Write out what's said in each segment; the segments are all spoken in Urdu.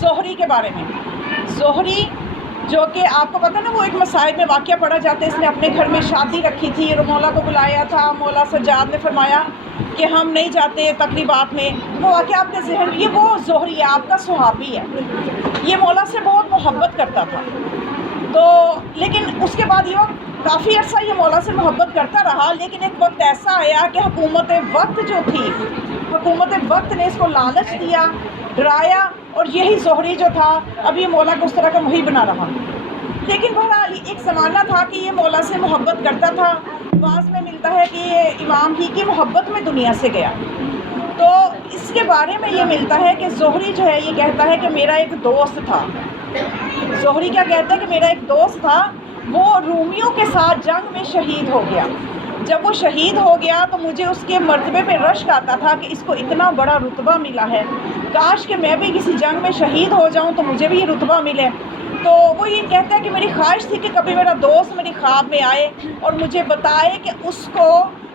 زہری کے بارے میں. زہری جو کہ آپ کو پتہ نا وہ ایک مصائب میں واقعہ پڑا جاتا ہے. اس نے اپنے گھر میں شادی رکھی تھی اور مولا کو بلایا تھا. مولا سجاد نے فرمایا کہ ہم نہیں جاتے تقریبات میں. وہ واقعہ آپ کے ذہن میں، یہ وہ زہری ہے، آپ کا صحابی ہے. یہ مولا سے بہت محبت کرتا تھا. تو لیکن اس کے بعد یہ وقت کافی عرصہ یہ مولا سے محبت کرتا رہا، لیکن ایک وقت ایسا آیا کہ حکومت وقت جو تھی، حکومت وقت نے اس کو لالچ دیا، ڈرایا، اور یہی زہری جو تھا اب یہ مولا کو اس طرح کا محب بنا رہا. لیکن بہرحال ایک زمانہ تھا کہ یہ مولا سے محبت کرتا تھا. بعض میں ملتا ہے کہ یہ امام ہی کی محبت میں دنیا سے گیا. تو اس کے بارے میں یہ ملتا ہے کہ زہری جو ہے یہ کہتا ہے کہ میرا ایک دوست تھا. زہری کیا کہتا ہے کہ میرا ایک دوست تھا، وہ رومیوں کے ساتھ جنگ میں شہید ہو گیا. جب وہ شہید ہو گیا تو مجھے اس کے مرتبے پہ رشک آتا تھا کہ اس کو اتنا بڑا رتبہ ملا ہے، کاش کہ میں بھی کسی جنگ میں شہید ہو جاؤں تو مجھے بھی یہ رتبہ ملے. تو وہ یہ کہتا ہے کہ میری خواہش تھی کہ کبھی میرا دوست میری خواب میں آئے اور مجھے بتائے کہ اس کو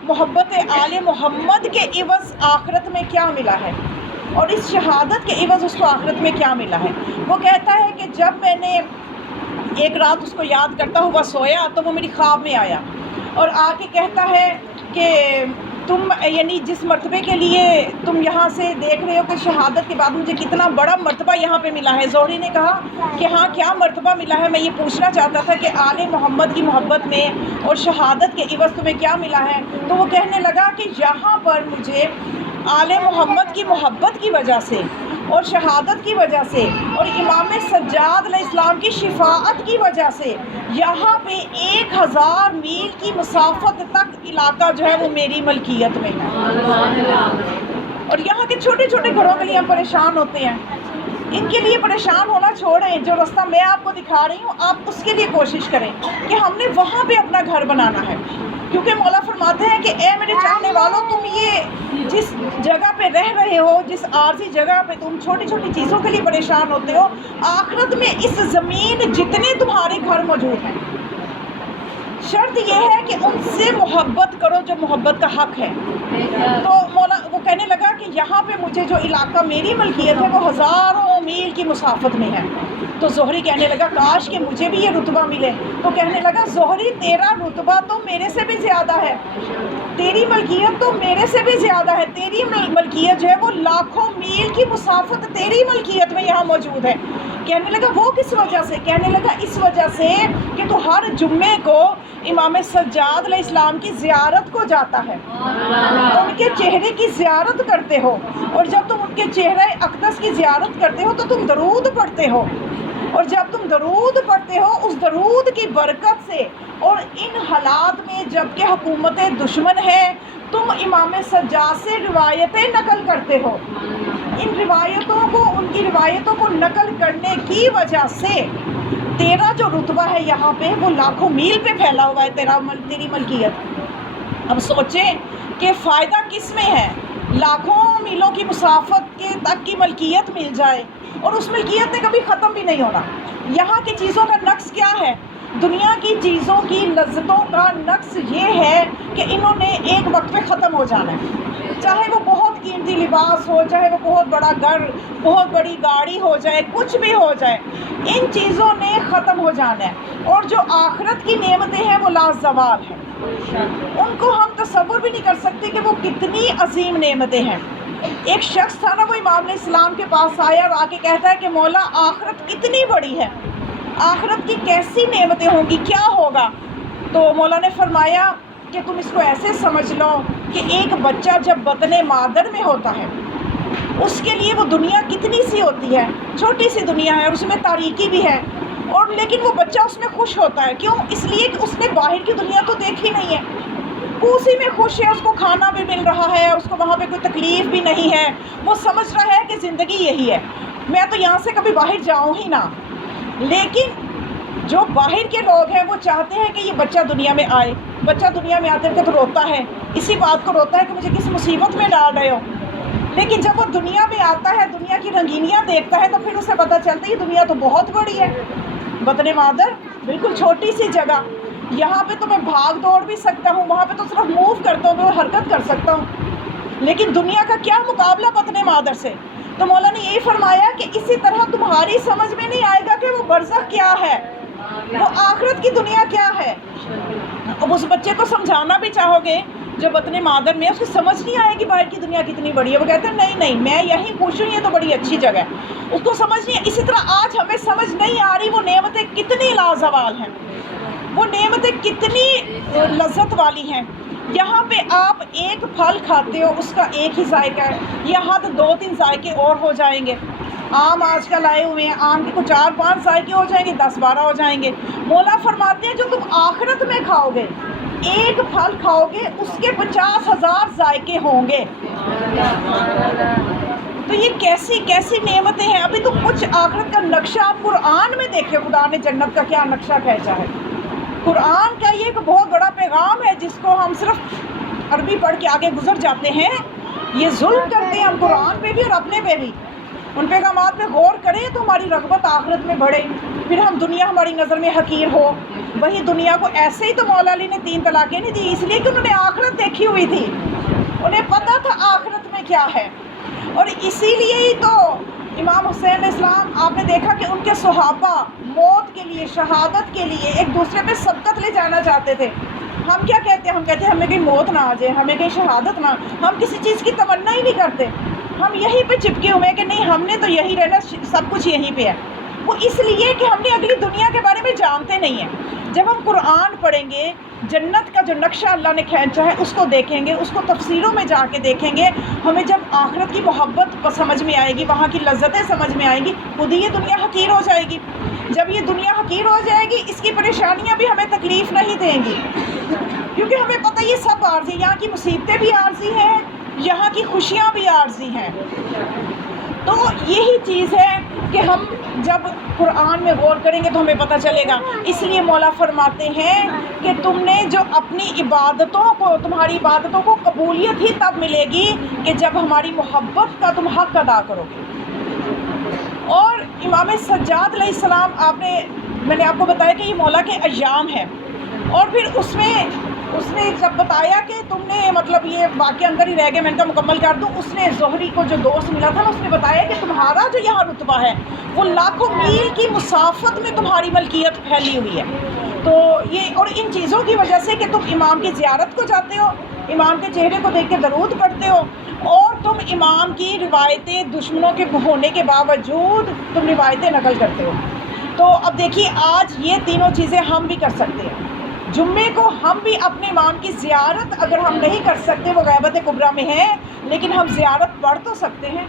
محبت آل محمد کے عوض آخرت میں کیا ملا ہے، اور اس شہادت کے عوض اس کو آخرت میں کیا ملا ہے. وہ کہتا ہے کہ جب میں نے ایک رات اس کو یاد کرتا ہوا سویا تو وہ میری خواب میں آیا اور آ کے کہتا ہے کہ تم یعنی جس مرتبے کے لیے تم یہاں سے دیکھ رہے ہو کہ شہادت کے بعد مجھے کتنا بڑا مرتبہ یہاں پہ ملا ہے. زہری نے کہا کہ ہاں کیا مرتبہ ملا ہے، میں یہ پوچھنا چاہتا تھا کہ آل محمد کی محبت میں اور شہادت کے عوض تمہیں کیا ملا ہے. تو وہ کہنے لگا کہ یہاں پر مجھے آل محمد کی محبت کی وجہ سے اور شہادت کی وجہ سے اور امام سجاد علیہ السلام کی شفاعت کی وجہ سے یہاں پہ 1000 میل کی مسافت تک علاقہ جو ہے وہ میری ملکیت میں ہے. اور یہاں کے چھوٹے چھوٹے گھروں کے لیے ہم پریشان ہوتے ہیں. ان کے لیے پریشان ہونا چھوڑیں. جو رستہ میں آپ کو دکھا رہی ہوں آپ اس کے لیے کوشش کریں کہ ہم نے وہاں پہ اپنا گھر بنانا ہے. کیونکہ مولا فرماتے ہیں کہ اے میرے چاہنے والوں، تم یہ جس جگہ پہ رہ رہے ہو، جس عارضی جگہ پہ تم چھوٹی چھوٹی چیزوں کے لیے پریشان ہوتے ہو، آخرت میں اس زمین جتنے تمہارے گھر موجود ہیں، شرط یہ ہے کہ ان سے محبت کرو جو محبت کا حق ہے. تو مولا وہ کہنے لگا کہ یہاں پہ مجھے جو علاقہ میری ملکیت ہے وہ 1000 میل کی مسافت میں ہے. تو زہری کہنے لگا کاش کہ مجھے بھی یہ رتبہ ملے. تو کہنے لگا زہری تیرا رتبہ تو میرے سے بھی زیادہ ہے، تیری ملکیت تو میرے سے بھی زیادہ ہے. تیری ملکیت جو ہے وہ لاکھوں میل کی مسافت تیری ملکیت میں یہاں موجود ہے. کہنے لگا وہ کس وجہ سے؟ کہنے لگا اس وجہ سے کہ تو ہر جمعے کو امام سجاد علیہ السلام کی زیارت کو جاتا ہے، ان کے چہرے کی زیارت کرتے ہو، اور جب تم ان کے چہرے اقدس کی زیارت کرتے ہو تو تم درود پڑھتے ہو، اور جب تم درود پڑھتے ہو اس درود کی برکت سے اور ان حالات میں جب کہ حکومت دشمن ہے تم امام سجاد سے روایتیں نقل کرتے ہو. ان روایتوں کو، ان کی روایتوں کو نقل کرنے کی وجہ سے تیرا جو رتبہ ہے یہاں پہ وہ لاکھوں میل پہ پھیلا ہوا ہے تیری ملکیت. اب سوچیں کہ فائدہ کس میں ہے؟ لاکھوں میلوں کی مسافت کے تک کی ملکیت مل جائے اور اس ملکیت نے کبھی ختم بھی نہیں ہونا. یہاں کی چیزوں کا نقص کیا ہے؟ دنیا کی چیزوں کی لذتوں کا نقص یہ ہے کہ انہوں نے ایک وقت پہ ختم ہو جانا ہے. چاہے وہ بہت قیمتی لباس ہو، چاہے وہ بہت بڑا گھر، بہت بڑی گاڑی ہو جائے، کچھ بھی ہو جائے، ان چیزوں نے ختم ہو جانا ہے. اور جو آخرت کی نعمتیں ہیں وہ لازوال ہیں، ان کو ہم تصور بھی نہیں کر سکتے کہ وہ کتنی عظیم نعمتیں ہیں. ایک شخص تھا نا، وہ امام علیہ السلام کے پاس آیا اور آ کے کہتا ہے کہ مولا آخرت کتنی بڑی ہے، آخرت کی کیسی نعمتیں ہوں گی، کیا ہوگا؟ تو مولا نے فرمایا کہ تم اس کو ایسے سمجھ لو کہ ایک بچہ جب بطن مادر میں ہوتا ہے اس کے لیے وہ دنیا کتنی سی ہوتی ہے، چھوٹی سی دنیا ہے اور اس میں تاریکی بھی ہے، اور لیکن وہ بچہ اس میں خوش ہوتا ہے. کیوں؟ اس لیے کہ اس نے باہر کی دنیا تو دیکھی نہیں ہے، وہ اسی میں خوش ہے، اس کو کھانا بھی مل رہا ہے، اس کو وہاں پہ کوئی تکلیف بھی نہیں ہے، وہ سمجھ رہا ہے کہ زندگی یہی ہے، میں تو یہاں سے کبھی باہر جاؤں ہی نہ. لیکن جو باہر کے لوگ ہیں وہ چاہتے ہیں کہ یہ بچہ دنیا میں آئے. بچہ دنیا میں آتے وقت روتا ہے، اسی بات کو روتا ہے کہ مجھے کس مصیبت میں ڈال رہے ہو. لیکن جب وہ دنیا میں آتا ہے، دنیا کی رنگینیاں دیکھتا ہے، تو پھر اسے پتہ چلتا ہے یہ دنیا تو بہت بڑی ہے. بطن مادر بالکل چھوٹی سی جگہ، یہاں پہ تو میں بھاگ دوڑ بھی سکتا ہوں، وہاں پہ تو صرف موو کرتا ہوں، میں حرکت کر سکتا ہوں، لیکن دنیا کا کیا مقابلہ بطن مادر سے. تو مولا نے یہی فرمایا کہ اسی طرح تمہاری سمجھ میں نہیں آئے گا کہ وہ برزخ کیا ہے، وہ آخرت کی دنیا کیا ہے. اب اس بچے کو سمجھانا بھی چاہو گے جو بطن مادر میں، اس کو سمجھ نہیں آئے گی باہر کی دنیا کتنی بڑی ہے. وہ کہتے ہیں نہیں نہیں میں یہیں پوچھوں، یہ تو بڑی اچھی جگہ ہے. اس کو سمجھ نہیں. اسی طرح آج ہمیں سمجھ نہیں آ رہی وہ نعمتیں کتنی لازوال ہیں، وہ نعمتیں کتنی لذت والی ہیں. یہاں پہ آپ ایک پھل کھاتے ہو، اس کا ایک ہی ذائقہ ہے، یہاں تو 2-3 ذائقے اور ہو جائیں گے. آم آج کل آئے ہوئے ہیں، آم کے کچھ 4-5 ذائقے ہو جائیں گے، 10-12 ہو جائیں گے. مولا فرماتے ہیں جو تم آخرت میں کھاؤ گے، ایک پھل کھاؤ گے اس کے 50,000 ذائقے ہوں گے. تو یہ کیسی کیسی نعمتیں ہیں. ابھی تو کچھ آخرت کا نقشہ آپ قرآن میں دیکھیں، خدا نے جنت کا کیا نقشہ کھینچا ہے. قرآن کا یہ ایک بہت بڑا پیغام ہے جس کو ہم صرف عربی پڑھ کے آگے گزر جاتے ہیں. یہ ظلم کرتے ہیں ہم قرآن پہ بھی اور اپنے پہ بھی. ان پیغامات پہ غور کریں تو ہماری رغبت آخرت میں بڑھے. پھر ہم دنیا ہماری نظر میں حقیر ہو. وہی دنیا کو ایسے ہی تو مولا علی نے 3 طلاقیں نہیں دی، اس لیے کہ انہوں نے آخرت دیکھی ہوئی تھی، انہیں پتہ تھا آخرت میں کیا ہے. اور اسی لیے ہی تو امام حسین علیہ السلام آپ نے دیکھا کہ ان کے صحابہ موت کے لیے، شہادت کے لیے ایک دوسرے پہ سبقت لے جانا چاہتے تھے. ہم کیا کہتے ہیں؟ ہم کہتے ہیں ہمیں کہیں موت نہ آ جائے، ہمیں کہیں شہادت نہ. ہم کسی چیز کی تمنا ہی نہیں کرتے، ہم یہیں پہ چپکے ہوئے ہیں کہ نہیں ہم نے تو یہی رہنا، سب کچھ یہیں پہ ہے. وہ اس لیے کہ ہم نے اگلی دنیا کے بارے میں جانتے نہیں ہیں. جب ہم قرآن پڑھیں گے، جنت کا جو نقشہ اللہ نے کھینچا ہے اس کو دیکھیں گے، اس کو تفسیروں میں جا کے دیکھیں گے، ہمیں جب آخرت کی محبت سمجھ میں آئے گی، وہاں کی لذتیں سمجھ میں آئیں گی، خود ہی یہ دنیا حقیر ہو جائے گی. جب یہ دنیا حقیر ہو جائے گی، اس کی پریشانیاں بھی ہمیں تکلیف نہیں دیں گی، کیونکہ ہمیں پتہ یہ سب عارضی، یہاں کی مصیبتیں بھی عارضی ہیں، یہاں کی خوشیاں بھی عارضی ہیں. تو یہی چیز ہے کہ ہم جب قرآن میں غور کریں گے تو ہمیں پتہ چلے گا. اس لیے مولا فرماتے ہیں کہ تم نے جو اپنی عبادتوں کو، تمہاری عبادتوں کو قبولیت ہی تب ملے گی کہ جب ہماری محبت کا تم حق ادا کرو گے. اور امام سجاد علیہ السلام، میں نے آپ کو بتایا کہ یہ مولا کے ایام ہیں، اور پھر اس نے جب بتایا کہ تم نے مطلب یہ واقعہ اندر ہی رہ گیا، میں نے کہا مکمل کر دوں. اس نے زہری کو جو دوست ملا تھا نا، اس نے بتایا کہ تمہارا جو یہاں رتبہ ہے وہ لاکھوں میل کی مسافت میں تمہاری ملکیت پھیلی ہوئی ہے. تو یہ اور ان چیزوں کی وجہ سے کہ تم امام کی زیارت کو جاتے ہو، امام کے چہرے کو دیکھ کے درود پڑھتے ہو، اور تم امام کی روایتیں دشمنوں کے ہونے کے باوجود تم روایتیں نقل کرتے ہو. تو اب دیکھیے آج یہ تینوں چیزیں ہم بھی کر سکتے ہیں. جمعے کو ہم بھی اپنے امام کی زیارت اگر ہم نہیں کر سکتے، وہ غیبت کبریٰ میں ہے، لیکن ہم زیارت پڑھ تو سکتے ہیں.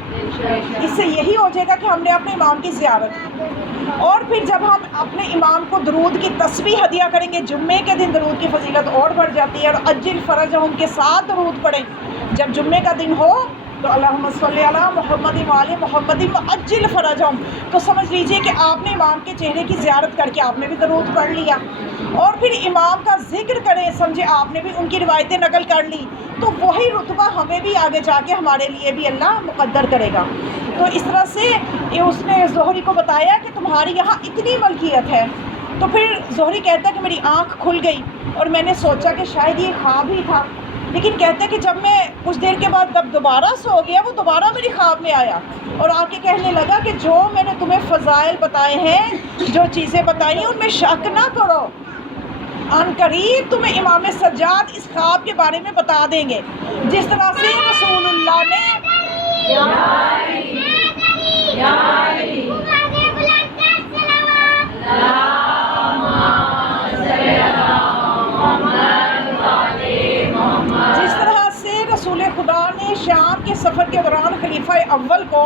اس سے یہی ہو جائے گا کہ ہم نے اپنے امام کی زیارت کی. اور پھر جب ہم اپنے امام کو درود کی تسبیح ہدیہ کریں گے، جمعے کے دن درود کی فضیلت اور بڑھ جاتی ہے. اور اجل فرجہم کے ساتھ درود پڑھیں. جب جمعے کا دن ہو تو اللہم صلی علی محمد وآل محمد وعجل فرجہم، تو سمجھ لیجئے کہ آپ نے امام کے چہرے کی زیارت کر کے آپ نے بھی درود پڑھ لیا. اور پھر امام کا ذکر کریں، سمجھے آپ نے بھی ان کی روایتیں نقل کر لی، تو وہی رتبہ ہمیں بھی آگے جا کے ہمارے لیے بھی اللہ مقدر کرے گا. تو اس طرح سے اس نے زہری کو بتایا کہ تمہاری یہاں اتنی ملکیت ہے. تو پھر زہری کہتا ہے کہ میری آنکھ کھل گئی اور میں نے سوچا کہ شاید یہ خواب ہی تھا، لیکن کہتے ہیں کہ جب میں کچھ دیر کے بعد جب دوبارہ سو گیا، وہ دوبارہ میری خواب میں آیا اور آ کے کہنے لگا کہ جو میں نے تمہیں فضائل بتائے ہیں، جو چیزیں بتائی ہیں، ان میں شک نہ کرو، ان قریب تمہیں امام سجاد اس خواب کے بارے میں بتا دیں گے. جس طرح سے رسول اللہ نے رسول خدا نے شام کے سفر کے دوران خلیفہ اول کو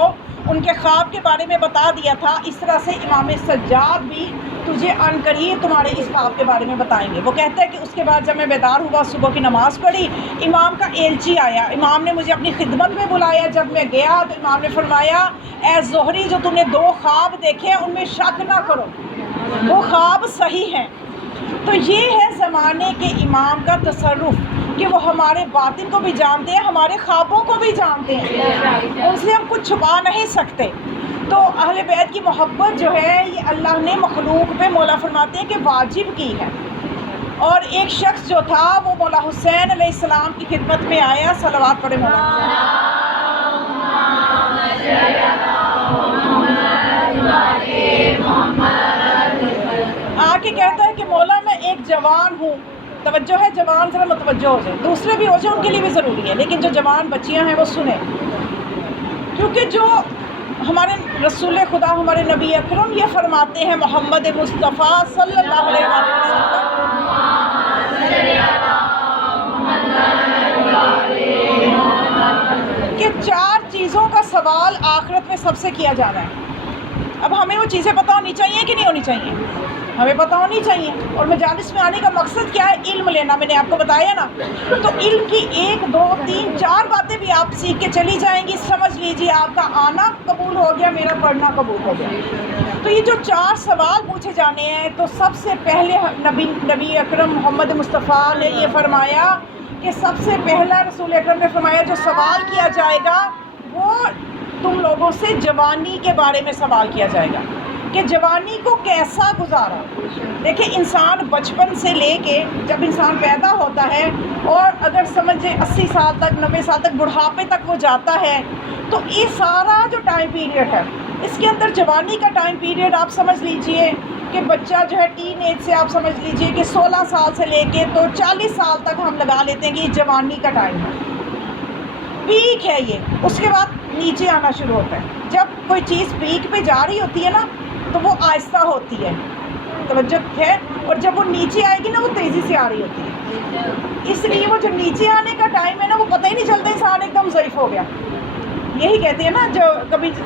ان کے خواب کے بارے میں بتا دیا تھا، اس طرح سے امام سجاد بھی تجھے عن قریب تمہارے اس خواب کے بارے میں بتائیں گے. وہ کہتا ہے کہ اس کے بعد جب میں بیدار ہوا، صبح کی نماز پڑھی، امام کا ایلچی آیا، امام نے مجھے اپنی خدمت میں بلایا. جب میں گیا تو امام نے فرمایا اے زہری، جو تم نے 2 خواب دیکھے ان میں شک نہ کرو، وہ خواب صحیح ہیں. تو یہ ہے زمانے کے امام کا تصرف کہ وہ ہمارے باطن کو بھی جانتے ہیں، ہمارے خوابوں کو بھی جانتے ہیں، ان سے ہم کچھ چھپا نہیں سکتے. تو اہل بیت کی محبت جو ہے یہ اللہ نے مخلوق پہ، مولا فرماتے ہیں کہ واجب کی ہے. اور ایک شخص جو تھا وہ مولا حسین علیہ السلام کی خدمت میں آیا. صلوات پڑھے مولا. آ کے کہتا ہے کہ مولا میں ایک جوان ہوں. توجہ ہے، جوان ذرا متوجہ ہو جائے، دوسرے بھی ہو جائیں ان کے لیے بھی ضروری ہے، لیکن جو جوان بچیاں ہیں وہ سنیں، کیونکہ جو ہمارے رسول خدا ہمارے نبی اکرم یہ فرماتے ہیں محمد مصطفیٰ صلی اللہ علیہ وسلم کہ 4 چیزوں کا سوال آخرت میں سب سے کیا جانا ہے. اب ہمیں وہ چیزیں پتہ ہونی چاہیے کہ نہیں ہونی چاہیے؟ ہمیں پتہ ہونی چاہیے. اور مجالس میں آنے کا مقصد کیا ہے؟ علم لینا. میں نے آپ کو بتایا نا، تو علم کی 1 2 3 4 باتیں بھی آپ سیکھ کے چلی جائیں گی. سمجھ لیجیے آپ کا آنا قبول ہو گیا، میرا پڑھنا قبول ہو گیا. تو یہ جو 4 سوال پوچھے جانے ہیں، تو سب سے پہلے نبی اکرم محمد مصطفیٰ نے یہ فرمایا کہ سب سے پہلا رسول اکرم نے فرمایا جو سوال کیا جائے گا وہ تم لوگوں سے جوانی کے بارے میں سوال کیا جائے گا کہ جوانی کو کیسا گزارا. دیکھیں انسان بچپن سے لے کے جب انسان پیدا ہوتا ہے اور اگر سمجھیں 80 سال تک 90 سال تک بڑھاپے تک وہ جاتا ہے، تو یہ سارا جو ٹائم پیریڈ ہے اس کے اندر جوانی کا ٹائم پیریڈ آپ سمجھ لیجئے کہ بچہ جو ہے ٹین ایج سے آپ سمجھ لیجئے کہ 16 سال سے لے کے تو 40 سال تک ہم لگا لیتے ہیں کہ یہ جوانی کا ٹائم ہے، پیک ہے یہ. اس کے بعد نیچے آنا شروع ہوتا ہے. جب کوئی چیز پیک پہ جا رہی ہوتی ہے نا تو وہ آہستہ ہوتی ہے، توجہ ہے، اور جب وہ نیچے آئے گی نا وہ تیزی سے آ رہی ہوتی ہے. اس لیے وہ جو نیچے آنے کا ٹائم ہے نا وہ پتہ ہی نہیں چلتا انسان ایک دم ضعیف ہو گیا. یہی کہتے ہیں نا جو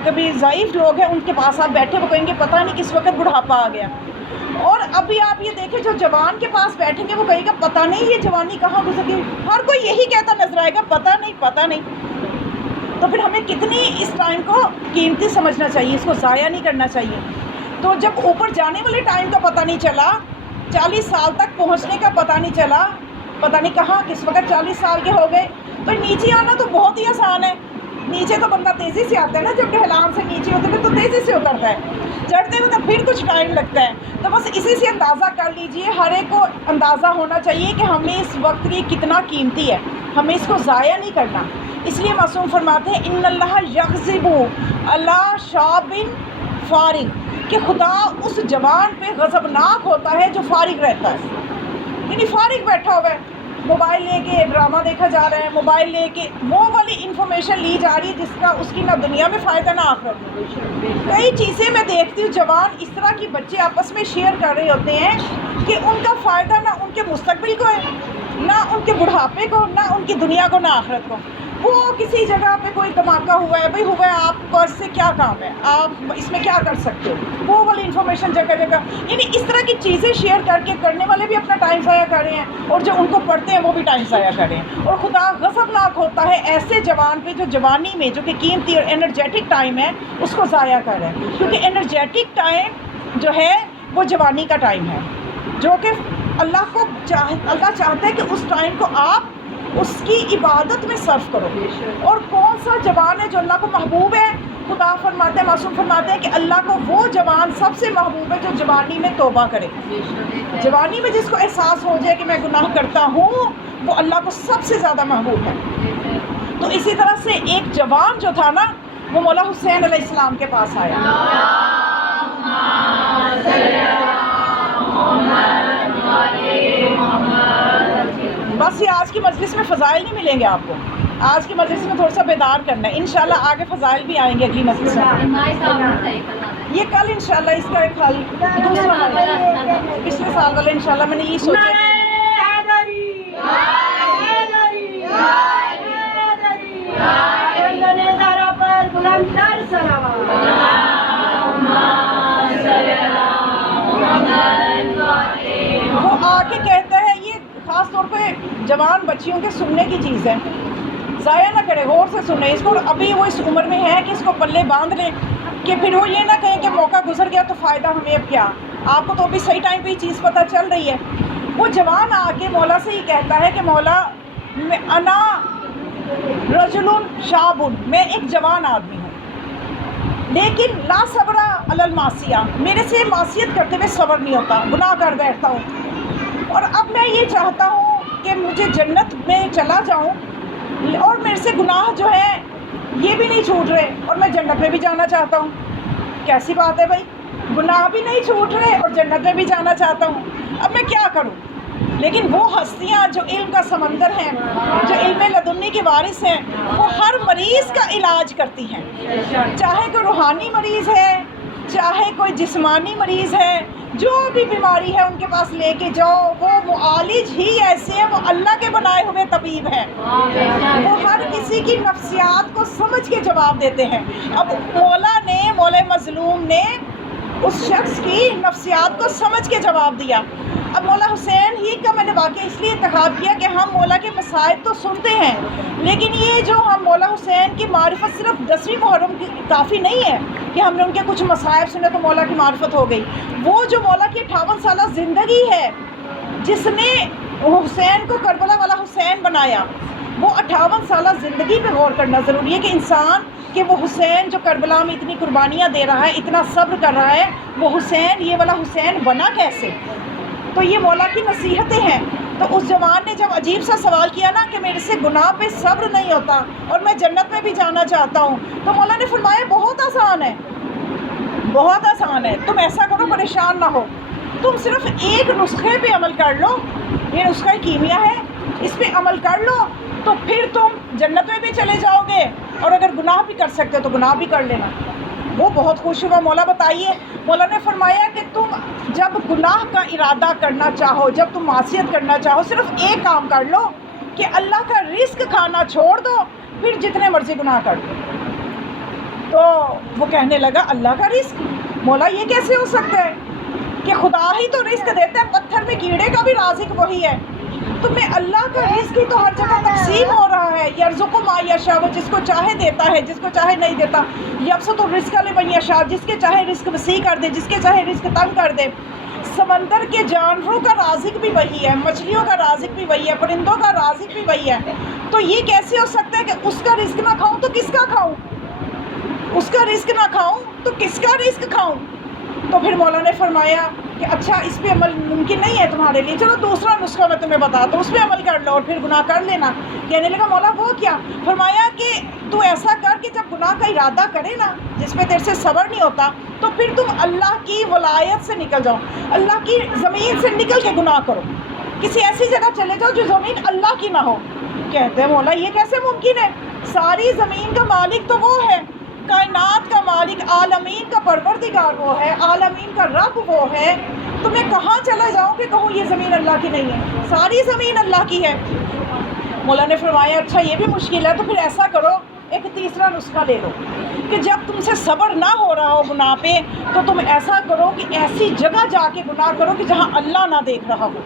کبھی ضعیف لوگ ہیں ان کے پاس آپ بیٹھے وہ کہیں گے پتہ نہیں کس وقت بڑھاپا آ گیا. اور ابھی آپ یہ دیکھیں جو جوان کے پاس بیٹھیں گے وہ کہے گا پتہ نہیں یہ جوانی کہاں گزر گئی. ہر کوئی یہی کہتا نظر آئے گا پتہ نہیں. تو پھر ہمیں کتنی اس ٹائم کو قیمتی سمجھنا چاہیے، اس کو ضائع نہیں کرنا چاہیے. تو جب اوپر جانے والے ٹائم کا پتہ نہیں چلا، 40 سال تک پہنچنے کا پتہ نہیں چلا، پتہ نہیں کہاں کس وقت 40 سال کے ہو گئے، تو نیچے آنا تو بہت ہی آسان ہے. نیچے تو بندہ تیزی سے آتا ہے نا، جب ڈھلان سے نیچے ہوتا ہے تو تیزی سے اترتا ہے، چڑھتے ہوئے تو پھر کچھ ٹائم لگتا ہے. تو بس اسی سے اندازہ کر لیجئے، ہر ایک کو اندازہ ہونا چاہیے کہ ہمیں اس وقت یہ کتنا قیمتی ہے، ہمیں اس کو ضائع نہیں کرنا. اس لیے معصوم فرماتے ہیں ان اللہ یغضب علی شاب فارغ، کہ خدا اس جوان پہ غضبناک ہوتا ہے جو فارغ رہتا ہے، یعنی فارغ بیٹھا ہوا ہے، موبائل لے کے ڈرامہ دیکھا جا رہا ہے، موبائل لے کے وہ والی انفارمیشن لی جا رہی ہے جس کا اس کی نہ دنیا میں فائدہ نہ آخرت میں. کئی چیزیں میں دیکھتی ہوں جوان اس طرح کی بچے آپس میں شیئر کر رہے ہوتے ہیں کہ ان کا فائدہ نہ ان کے مستقبل کو ہے، نہ ان کے بڑھاپے کو، نہ ان کی دنیا کو، نہ آخرت کو. وہ کسی جگہ پہ کوئی دھماکہ ہوا ہے، بھائی ہوا ہے، آپ کو اس سے کیا کام ہے، آپ اس میں کیا کر سکتے ہو، وہ والی انفارمیشن جگہ جگہ، یعنی اس طرح کی چیزیں شیئر کر کے کرنے والے بھی اپنا ٹائم ضائع کر رہے ہیں اور جو ان کو پڑھتے ہیں وہ بھی ٹائم ضائع کر رہے ہیں. اور خدا غضبناک ہوتا ہے ایسے جوان پہ جو جوانی میں جو کہ قیمتی اور انرجیٹک ٹائم ہے اس کو ضائع کر رہے ہیں. کیونکہ انرجیٹک ٹائم جو ہے وہ جوانی کا ٹائم ہے، جو کہ اللہ چاہتا ہے کہ اس ٹائم کو آپ اس کی عبادت میں صرف کرو. اور کون سا جوان ہے جو اللہ کو محبوب ہے؟ خدا فرماتے ہیں، معصوم فرماتے ہیں کہ اللہ کو وہ جوان سب سے محبوب ہے جو جوانی میں توبہ کرے. جوانی میں جس کو احساس ہو جائے کہ میں گناہ کرتا ہوں وہ اللہ کو سب سے زیادہ محبوب ہے. تو اسی طرح سے ایک جوان جو تھا نا وہ مولا حسین علیہ السلام کے پاس آیا. بس یہ آج کی مجلس میں فضائل نہیں ملیں گے آپ کو، آج کی مجلس میں تھوڑا سا بیدار کرنا ہے. انشاءاللہ آگے فضائل بھی آئیں گے اگلی مجلس میں. یہ کل انشاءاللہ اس کا ایک حل دوسرا پچھلے سال والا انشاءاللہ میں نے یہ سوچا وہ آ کے کہتا ہے، یہ خاص طور پہ جوان بچیوں کے سننے کی چیز ہے، ضائع نہ کرے، غور سے سنیں اس کو. ابھی وہ اس عمر میں ہے کہ اس کو پلے باندھ لیں کہ پھر وہ یہ نہ کہیں کہ موقع گزر گیا تو فائدہ ہمیں اب کیا. آپ کو تو ابھی صحیح ٹائم پہ یہ چیز پتہ چل رہی ہے. وہ جوان آ کے مولا سے یہ کہتا ہے کہ مولا انا رجل شاب، میں ایک جوان آدمی ہوں لیکن لا صبر علی المعصیہ، میرے سے معصیت کرتے ہوئے صبر نہیں ہوتا، گناہ کر بیٹھتا ہوں. اور اب میں یہ چاہتا ہوں کہ مجھے جنت میں چلا جاؤں اور میرے سے گناہ جو ہے یہ بھی نہیں چھوٹ رہے اور میں جنت میں بھی جانا چاہتا ہوں. کیسی بات ہے بھائی؟ گناہ بھی نہیں چھوٹ رہے اور جنت میں بھی جانا چاہتا ہوں، اب میں کیا کروں؟ لیکن وہ ہستیاں جو علم کا سمندر ہیں، جو علم لدنی کے وارث ہیں، وہ ہر مریض کا علاج کرتی ہیں، چاہے کوئی روحانی مریض ہے، چاہے کوئی جسمانی مریض ہے، جو بھی بیماری ہے ان کے پاس لے کے جاؤ، وہ معالج ہی ایسے ہیں، وہ اللہ کے بنائے ہوئے طبیب ہیں، وہ ہر کسی کی نفسیات کو سمجھ کے جواب دیتے ہیں۔ اب مولا مظلوم نے اس شخص کی نفسیات کو سمجھ کے جواب دیا۔ اب مولا حسین ہی کا میں نے واقعہ اس لیے انتخاب کیا کہ ہم مولا کے مصائب تو سنتے ہیں، لیکن یہ جو ہم مولا حسین کی معرفت صرف 10ویں محرم کی کافی نہیں ہے کہ ہم نے ان کے کچھ مصائب سنے تو مولا کی معرفت ہو گئی۔ وہ جو مولا کی 58 سالہ زندگی ہے، جس نے حسین کو کربلا والا حسین بنایا، وہ 58 سالہ زندگی پہ غور کرنا ضروری ہے کہ انسان کہ وہ حسین جو کربلا میں اتنی قربانیاں دے رہا ہے، اتنا صبر کر رہا ہے، وہ حسین، یہ والا حسین بنا کیسے؟ تو یہ مولا کی نصیحتیں ہیں۔ تو اس جوان نے جب عجیب سا سوال کیا نا کہ میرے سے گناہ پہ صبر نہیں ہوتا اور میں جنت میں بھی جانا چاہتا ہوں، تو مولا نے فرمایا بہت آسان ہے، بہت آسان ہے، تم ایسا کرو، پریشان نہ ہو، تم صرف ایک نسخے پہ عمل کر لو، یہ نسخہ کیمیا ہے، اس پہ عمل کر لو تو پھر تم جنت میں بھی چلے جاؤ گے، اور اگر گناہ بھی کر سکتے تو گناہ بھی کر لینا۔ وہ بہت خوش ہوا۔ مولا بتائیے، مولا نے فرمایا کہ تم جب گناہ کا ارادہ کرنا چاہو، جب تم معصیت کرنا چاہو، صرف ایک کام کر لو کہ اللہ کا رزق کھانا چھوڑ دو، پھر جتنے مرضی گناہ کر دو۔ تو وہ کہنے لگا اللہ کا رزق؟ مولا یہ کیسے ہو سکتا ہے کہ خدا ہی تو رزق دیتا ہے، پتھر میں کیڑے کا بھی رازق وہی ہے، تمہیں اللہ کا رزق ہی تو ہر جگہ تقسیم ہو رہا ہے۔ یرزق ما یشاء، وہ جس کو چاہے دیتا ہے، جس کو چاہے نہیں دیتا۔ یبسط الرزق لمن یشاء، جس کے چاہے رزق وسیع کر دے، جس کے چاہے رزق تنگ کر دے۔ سمندر کے جانوروں کا رازق بھی وہی ہے، مچھلیوں کا رازق بھی وہی ہے، پرندوں کا رازق بھی وہی ہے، تو یہ کیسے ہو سکتا ہے کہ اس کا رزق نہ کھاؤں تو کس کا کھاؤں؟ اس کا رزق نہ کھاؤں تو کس کا رزق کھاؤں؟ تو پھر مولا نے فرمایا کہ اچھا اس پہ عمل ممکن نہیں ہے تمہارے لیے، چلو دوسرا نسخہ میں تمہیں بتاتا ہوں، اس پہ عمل کر لو اور پھر گناہ کر لینا۔ کہنے لگا مولا وہ کیا؟ فرمایا کہ تو ایسا کر کہ جب گناہ کا ارادہ کرے نا، جس پہ تیرے سے صبر نہیں ہوتا، تو پھر تم اللہ کی ولایت سے نکل جاؤ، اللہ کی زمین سے نکل کے گناہ کرو، کسی ایسی جگہ چلے جاؤ جو زمین اللہ کی نہ ہو۔ کہتے ہیں مولا یہ کیسے ممکن ہے؟ ساری زمین کا مالک تو وہ ہے، کائنات کا مالک، عالمین کا پروردگار وہ ہے، عالمین کا رب وہ ہے، تو میں کہاں چلا جاؤں کہ کہوں یہ زمین اللہ کی نہیں ہے؟ ساری زمین اللہ کی ہے۔ مولا نے فرمایا اچھا یہ بھی مشکل ہے، تو پھر ایسا کرو، ایک تیسرا نسخہ لے لو کہ جب تم سے صبر نہ ہو رہا ہو گناہ پہ، تو تم ایسا کرو کہ ایسی جگہ جا کے گناہ کرو کہ جہاں اللہ نہ دیکھ رہا ہو،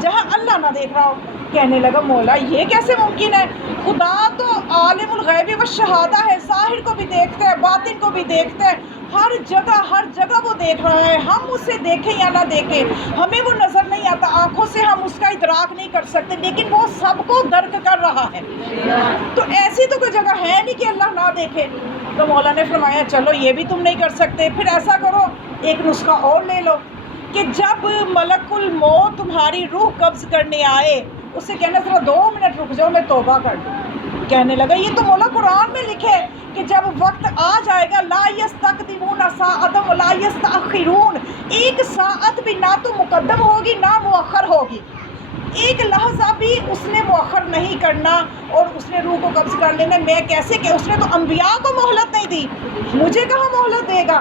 جہاں اللہ نہ دیکھ رہا ہو۔ کہنے لگا مولا یہ کیسے ممکن ہے؟ خدا تو عالم الغیب والشہادہ ہے، ظاہر کو بھی دیکھتا ہے، باطن کو بھی دیکھتا ہے، ہر جگہ وہ دیکھ رہا ہے، ہم اسے دیکھیں یا نہ دیکھیں، ہمیں وہ نظر نہیں آتا، آنکھوں سے ہم اس کا ادراک نہیں کر سکتے، لیکن وہ سب کو درک کر رہا ہے، تو ایسی تو کوئی جگہ ہے نہیں کہ اللہ نہ دیکھے۔ تو مولا نے فرمایا چلو یہ بھی تم نہیں کر سکتے، پھر ایسا کرو ایک نسخہ اور لے لو کہ جب ملک الموت تمہاری روح قبض کرنے آئے، اس سے کہنا ذرا 2 منٹ رک جاؤ میں توبہ کر دوں۔ کہنے لگا یہ تو مولا قرآن میں لکھے کہ جب وقت آ جائے گا لا یستقدمون ساعۃ ولا یستأخرون، ایک ساعت بھی نہ تو مقدم ہوگی نہ مؤخر ہوگی، ایک لحظہ بھی اس نے مؤخر نہیں کرنا اور اس نے روح کو قبض کر لینا۔ میں کیسے کہ اس نے تو انبیاء کو مہلت نہیں دی، مجھے کہاں مہلت دے گا؟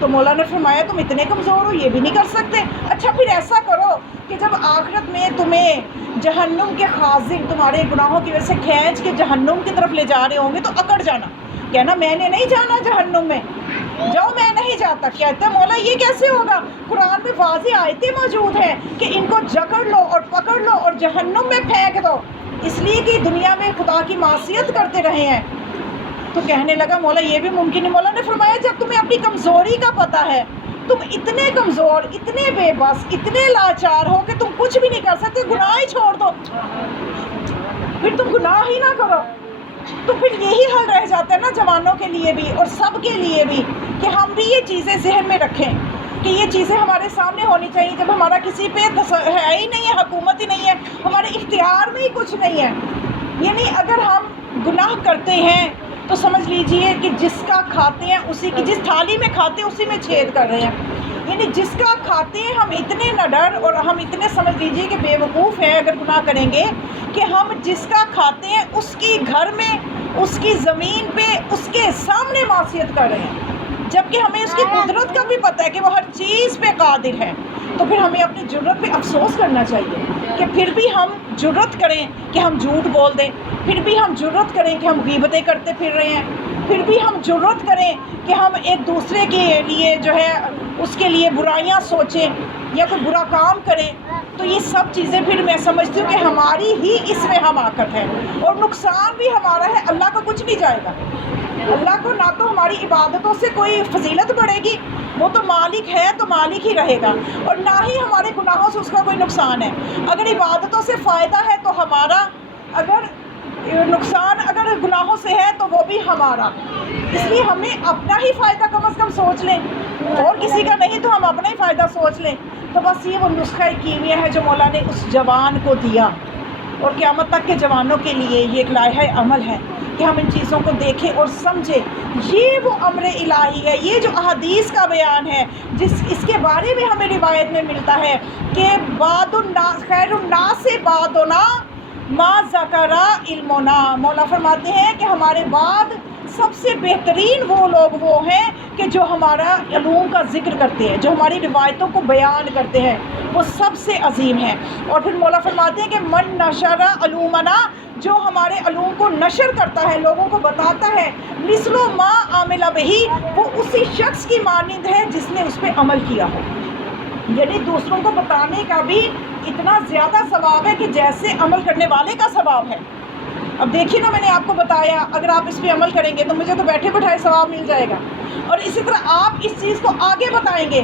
تو مولا نے فرمایا تم اتنے کمزور ہو، یہ بھی نہیں کر سکتے؟ اچھا پھر ایسا کرو کہ جب آخرت میں تمہیں جہنم کے خازن تمہارے گناہوں کی وجہ سے کھینچ کے جہنم کی طرف لے جا رہے ہوں گے تو اکڑ جانا، کہنا میں نے نہیں جانا جہنم میں، جاؤ میں نہیں جاتا۔ کہتے ہیں مولا یہ کیسے ہوگا؟ قرآن میں واضح آیتیں موجود ہیں کہ ان کو جکڑ لو اور پکڑ لو اور جہنم میں پھینک دو، اس لیے کہ دنیا میں خدا کی معصیت کرتے رہے ہیں۔ تو کہنے لگا مولا یہ بھی ممکن ہے۔ مولا نے فرمایا جب تمہیں اپنی کمزوری کا پتہ ہے، تم اتنے کمزور، اتنے بے بس، اتنے لاچار ہو کہ تم کچھ بھی نہیں کر سکتے، گناہ ہی چھوڑ دو، پھر تم گناہ ہی نہ کرو، تو پھر یہی حل رہ جاتا ہے نا جوانوں کے لیے بھی اور سب کے لیے بھی کہ ہم بھی یہ چیزیں ذہن میں رکھیں کہ یہ چیزیں ہمارے سامنے ہونی چاہیے جب ہمارا کسی پہ ہے ہی نہیں ہے، حکومت ہی نہیں ہے، ہمارے اختیار میں ہی کچھ نہیں ہے۔ یعنی اگر ہم گناہ کرتے ہیں تو تو سمجھ لیجئے کہ جس کا کھاتے ہیں اسی کی، جس تھالی میں کھاتے ہیں اسی میں چھید کر رہے ہیں۔ یعنی جس کا کھاتے ہیں ہم اتنے نڈر اور ہم اتنے سمجھ لیجئے کہ بے وقوف ہیں اگر گناہ کریں گے کہ ہم جس کا کھاتے ہیں اس کی گھر میں، اس کی زمین پہ، اس کے سامنے معصیت کر رہے ہیں، جبکہ ہمیں اس کی قدرت کا بھی پتہ ہے کہ وہ ہر چیز پہ قادر ہے۔ تو پھر ہمیں اپنی جرت پہ افسوس کرنا چاہیے کہ پھر بھی ہم جرت کریں کہ ہم جھوٹ بول دیں، پھر بھی ہم جرت کریں کہ ہم غیبتیں کرتے پھر رہے ہیں، پھر بھی ہم جرت کریں کہ ہم ایک دوسرے کے لیے جو ہے اس کے لیے برائیاں سوچیں یا کوئی برا کام کریں۔ تو یہ سب چیزیں پھر میں سمجھتی ہوں کہ ہماری ہی اس میں حماقت ہے اور نقصان بھی ہمارا ہے، اللہ کا کچھ نہیں جائے گا۔ اللہ کو نہ تو ہماری عبادتوں سے کوئی فضیلت بڑھے گی، وہ تو مالک ہے تو مالک ہی رہے گا، اور نہ ہی ہمارے گناہوں سے اس کا کوئی نقصان ہے۔ اگر عبادتوں سے فائدہ ہے تو ہمارا، اگر نقصان اگر گناہوں سے ہے تو وہ بھی ہمارا۔ اس لیے ہمیں اپنا ہی فائدہ کم از کم سوچ لیں، اور کسی کا نہیں تو ہم اپنا ہی فائدہ سوچ لیں۔ تو بس یہ وہ نسخہ کیمیا ہے جو مولا نے اس جوان کو دیا، اور قیامت تک کے جوانوں کے لیے یہ ایک لائحہ عمل ہے کہ ہم ان چیزوں کو دیکھیں اور سمجھیں۔ یہ وہ امر الہی ہے، یہ جو احادیث کا بیان ہے، اس کے بارے میں ہمیں روایت میں ملتا ہے کہ بعد الناس خیر الناس بعدنا ما ذکر علمنا۔ مولا فرماتے ہیں کہ ہمارے بعد سب سے بہترین وہ لوگ وہ ہیں کہ جو ہمارا علوم کا ذکر کرتے ہیں، جو ہماری روایتوں کو بیان کرتے ہیں، وہ سب سے عظیم ہیں۔ اور پھر مولا فرماتے ہیں کہ من نشر علومنا، جو ہمارے علوم کو نشر کرتا ہے، لوگوں کو بتاتا ہے، مثل ما عمل بہ، وہ اسی شخص کی مانند ہے جس نے اس پہ عمل کیا ہو۔ یعنی دوسروں کو بتانے کا بھی اتنا زیادہ ثواب ہے کہ جیسے عمل کرنے والے کا ثواب ہے۔ اب دیکھیے نا، میں نے آپ کو بتایا، اگر آپ اس پہ عمل کریں گے تو مجھے تو بیٹھے بٹھائے ثواب مل جائے گا، اور اسی طرح آپ اس چیز کو آگے بتائیں گے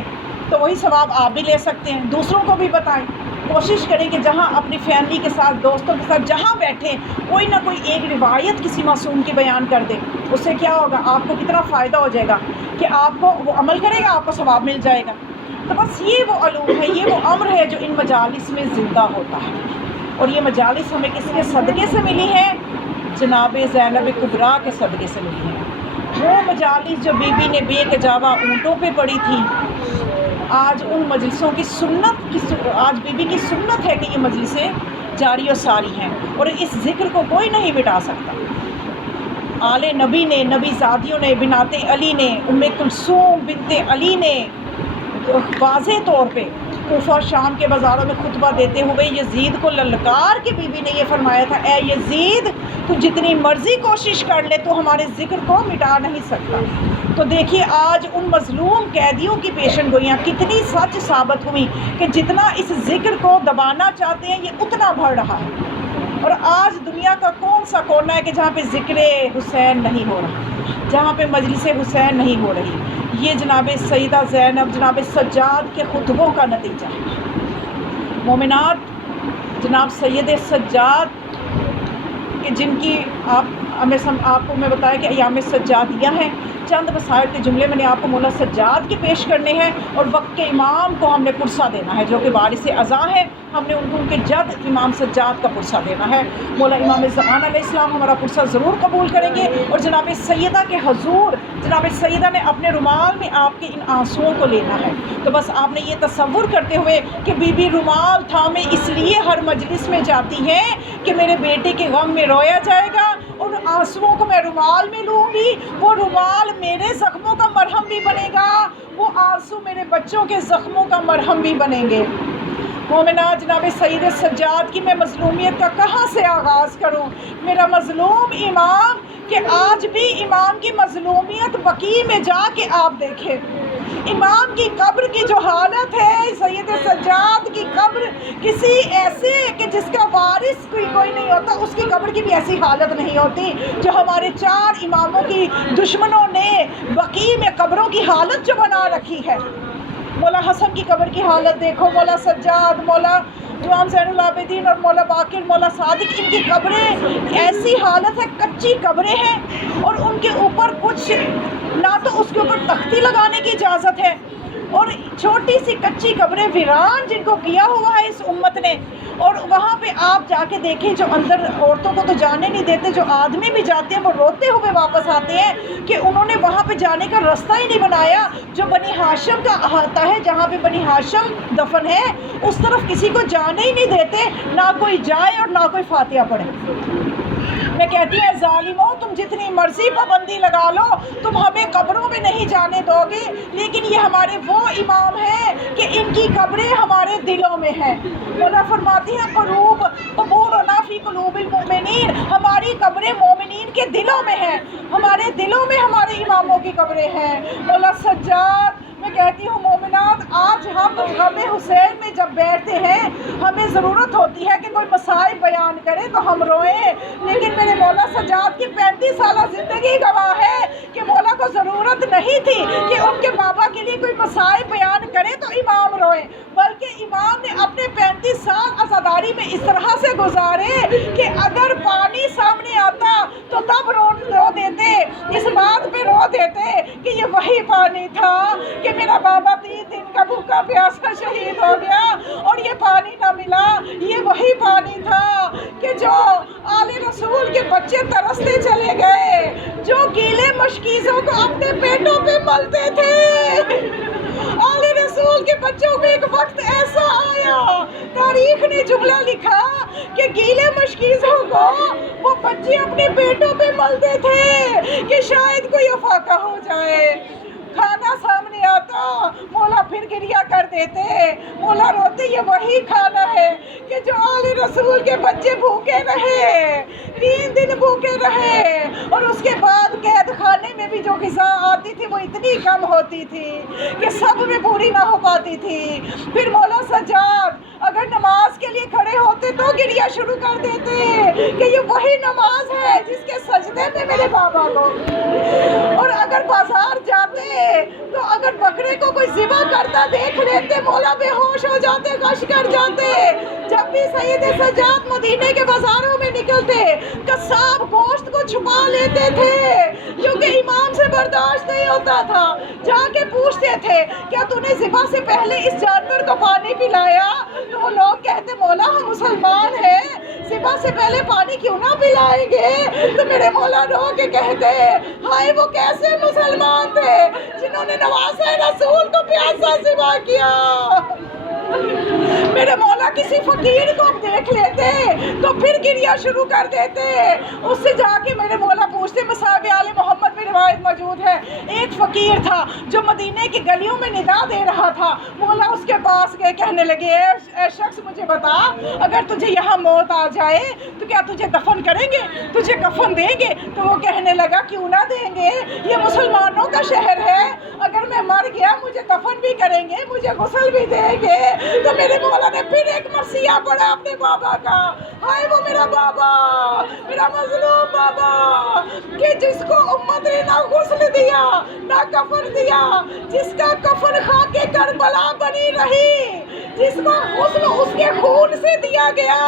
تو وہی ثواب آپ بھی لے سکتے ہیں، دوسروں کو بھی بتائیں۔ کوشش کریں کہ جہاں اپنی فیملی کے ساتھ، دوستوں کے ساتھ جہاں بیٹھیں، کوئی نہ کوئی ایک روایت کسی معصوم کی بیان کر دیں۔ اس سے کیا ہوگا، آپ کو کتنا فائدہ ہو جائے گا کہ آپ کو وہ عمل کرے گا، آپ کو ثواب مل جائے گا۔ تو بس یہ وہ علوم ہے، یہ وہ امر ہے جو ان مجالس میں زندہ ہوتا ہے، اور یہ مجالس ہمیں کس کے صدقے سے ملی ہے؟ جناب زینب کبریٰ کے صدقے سے ملی ہے۔ وہ مجالس جو بی بی نے بے کجاوا اونٹوں پہ پڑی تھی، آج ان مجلسوں کی آج بی بی کی سنت ہے کہ یہ مجلسیں جاری و ساری ہیں، اور اس ذکر کو کوئی نہیں مٹا سکتا۔ آل نبی نے، نبی زادیوں نے، بنات علی نے، ام کلثوم بنت علی نے واضح طور پہ کوفہ شام کے بازاروں میں خطبہ دیتے ہوئے یزید کو للکار کے بی بی نے یہ فرمایا تھا، اے یزید تو جتنی مرضی کوشش کر لے تو ہمارے ذکر کو مٹا نہیں سکتا۔ تو دیکھیے آج ان مظلوم قیدیوں کی پیشن گوئیاں کتنی سچ ثابت ہوئی کہ جتنا اس ذکر کو دبانا چاہتے ہیں یہ اتنا بڑھ رہا ہے۔ اور آج دنیا کا کون سا کونا ہے کہ جہاں پہ ذکر حسین نہیں ہو رہا، جہاں پہ مجلس حسین نہیں ہو رہی؟ یہ جناب سیدہ زینب، جناب سجاد کے خطبوں کا نتیجہ ہے۔ مومنات، جناب سید سجاد کہ جن کی آپ کو میں بتایا کہ ایام سجادیہ ہیں، چند وسائل کے جملے میں نے آپ کو مولا سجاد کے پیش کرنے ہیں، اور وقت کے امام کو ہم نے پرسہ دینا ہے جو کہ وارث اعزاں ہے، ہم نے ان کے جد امام سجاد کا پرسہ دینا ہے۔ مولا امام زمان علیہ السلام ہمارا پرسہ ضرور قبول کریں گے، اور جناب سیدہ کے حضور جناب سیدہ نے اپنے رومال میں آپ کے ان آنسوؤں کو لینا ہے۔ تو بس آپ نے یہ تصور کرتے ہوئے کہ بی بی رومال تھامے اس لیے ہر مجلس میں جاتی ہیں کہ میرے بیٹے کے غم میں رویا جائے گا، اور آنسوؤں کو میں رومال میں لوں گی، وہ رومال میرے زخموں کا مرہم بھی بنے گا، وہ آنسو میرے بچوں کے زخموں کا مرہم بھی بنیں گے۔ مومنات، جناب سید سجاد کی میں مظلومیت کا کہاں سے آغاز کروں؟ میرا مظلوم امام، کہ آج بھی امام کی مظلومیت بقیع میں جا کے آپ دیکھیں، امام کی قبر کی جو حالت ہے، سید سجاد کی قبر کسی ایسے کہ جس کا وارث کوئی نہیں ہوتا، اس کی قبر کی بھی ایسی حالت نہیں ہوتی جو ہمارے 4 اماموں کی دشمنوں نے بقیع میں قبروں کی حالت جو بنا رکھی ہے۔ مولا حسن کی قبر کی حالت دیکھو، مولا سجاد، مولا امام زین العابدین اور مولا باقر، مولا صادق، ان کی قبریں ایسی حالت ہے، کچی قبریں ہیں، اور ان کے اوپر کچھ نہ تو اس کے اوپر تختی لگانے کی اجازت ہے، اور چھوٹی سی کچی قبریں ویران جن کو کیا ہوا ہے اس امت نے. اور وہاں پہ آپ جا کے دیکھیں جو اندر عورتوں کو تو جانے نہیں دیتے, جو آدمی بھی جاتے ہیں وہ روتے ہوئے واپس آتے ہیں کہ انہوں نے وہاں پہ جانے کا راستہ ہی نہیں بنایا. جو بنی ہاشم کا احاطہ ہے, جہاں پہ بنی ہاشم دفن ہے, اس طرف کسی کو جانے ہی نہیں دیتے, نہ کوئی جائے اور نہ کوئی فاتحہ پڑھے. میں کہتی ہوں ظالموں, تم جتنی مرضی پابندی لگا لو, تم ہمیں قبروں میں نہیں جانے دو گے, لیکن یہ ہمارے وہ امام ہیں کہ ان کی قبریں ہمارے دلوں میں ہیں. مولا فرماتی ہیں قبورنا فی قلوب المؤمنین, ہماری قبریں مومنین کے دلوں میں ہیں, ہمارے دلوں میں ہمارے اماموں کی قبریں ہیں. مولا سجاد, میں کہتی ہوں مومنات, آج ہم غم حسین میں جب بیٹھتے ہیں ہمیں ضرورت ہوتی ہے کہ کوئی مصائب بیان کرے تو ہم روئیں, لیکن میرے مولا سجاد کی 35 سالہ زندگی گواہ ہے کہ مولا کو ضرورت نہیں تھی کہ ان کے بابا کے لیے کوئی مصائب بیان کرے تو امام روئیں, بلکہ امام نے اپنے 35 سال عزاداری میں اس طرح سے گزارے کہ اگر پانی سامنے آتا تو تب رو دیتے, اس بات پہ رو دیتے کہ یہ وہی پانی تھا کہ میرا بابا 3 دن کا بھوکا پیاسا شہید ہو گیا اور یہ پانی نہ ملا. یہ وہی پانی تھا کہ جو آل رسول کے بچے ترستے چلے گئے, جو گیلے مشکیزوں کو اپنے پیٹوں پہ ملتے تھے. آل رسول کے بچوں کو ایک وقت ایسا آیا, تاریخ نے جملہ لکھا کہ گیلے مشکیزوں کو وہ بچے اپنے پیٹوں پہ ملتے تھے کہ شاید کوئی افاقہ ہو جائے. کھانا سامنے آتا, مولا پھر گریا کر دیتے, مولا روتے یہ وہی کھانا ہے کہ جو آل رسول کے بچے بھوکے رہے, 3 دن بھوکے رہے, اور اس کے بعد قید خانے میں بھی جو غذا آتی تھی وہ اتنی کم ہوتی تھی کہ سب میں پوری نہ ہو پاتی تھی. پھر مولا سجاد اگر نماز کے لیے کھڑے ہوتے تو گریا شروع کر دیتے کہ یہ وہی نماز ہے جس کے سجدے میں میرے بابا کو. اور اگر بازار جاتے تو اگر بکرے کو کوئی ذبح کرتا دیکھ لیتے, مولا بے ہوش ہو جاتے, غش کر جاتے. جب بھی سید سجاد مدینے کے بازاروں میں نکلتے, قصاب گوشت کو چھپا لیتے تھے کیونکہ امام سے برداشت نہیں ہوتا تھا. جا کے پوچھتے تھے کیا تو نے ذبح سے پہلے اس جانور کو پانی پلایا؟ تو وہ لوگ کہتے مولا ہم مسلمان ہیں, ذبح سے پہلے پانی کیوں نہ پلائیں گے؟ تو میرے مولا رو کے کہتے ہائے وہ کیسے مسلمان تھے جنہوں نے نواز رسول کو پیاسا ذبح کیا. میرے مولا کسی فقیر کو دیکھ لیتے تو پھر گریا شروع کر دیتے. اس سے جا کے میرے مولا پوچھتے, مصحف آل محمد میں روایت موجود ہے, ایک فقیر تھا جو مدینے کی گلیوں میں ندا دے رہا تھا. مولا اس کے پاس گئے, کہنے لگے اے شخص مجھے بتا, اگر تجھے یہاں موت آ جائے تو کیا تجھے دفن کریں گے, تجھے کفن دیں گے؟ تو وہ کہنے لگا کیوں نہ دیں گے, یہ مسلمانوں کا شہر ہے, اگر میں مر گیا مجھے دفن بھی کریں گے, مجھے غسل بھی دیں گے. تو میرے مولا نے پھر ایک مرثیہ پڑھا اپنے بابا کا, ہائے وہ میرا بابا, میرا مظلوم بابا, کہ جس کو امت نے نہ غسل دیا نہ کفن دیا, جس کا کفن خاک کربلا بنی رہی, جس کو غسل اس کے خون سے دیا گیا.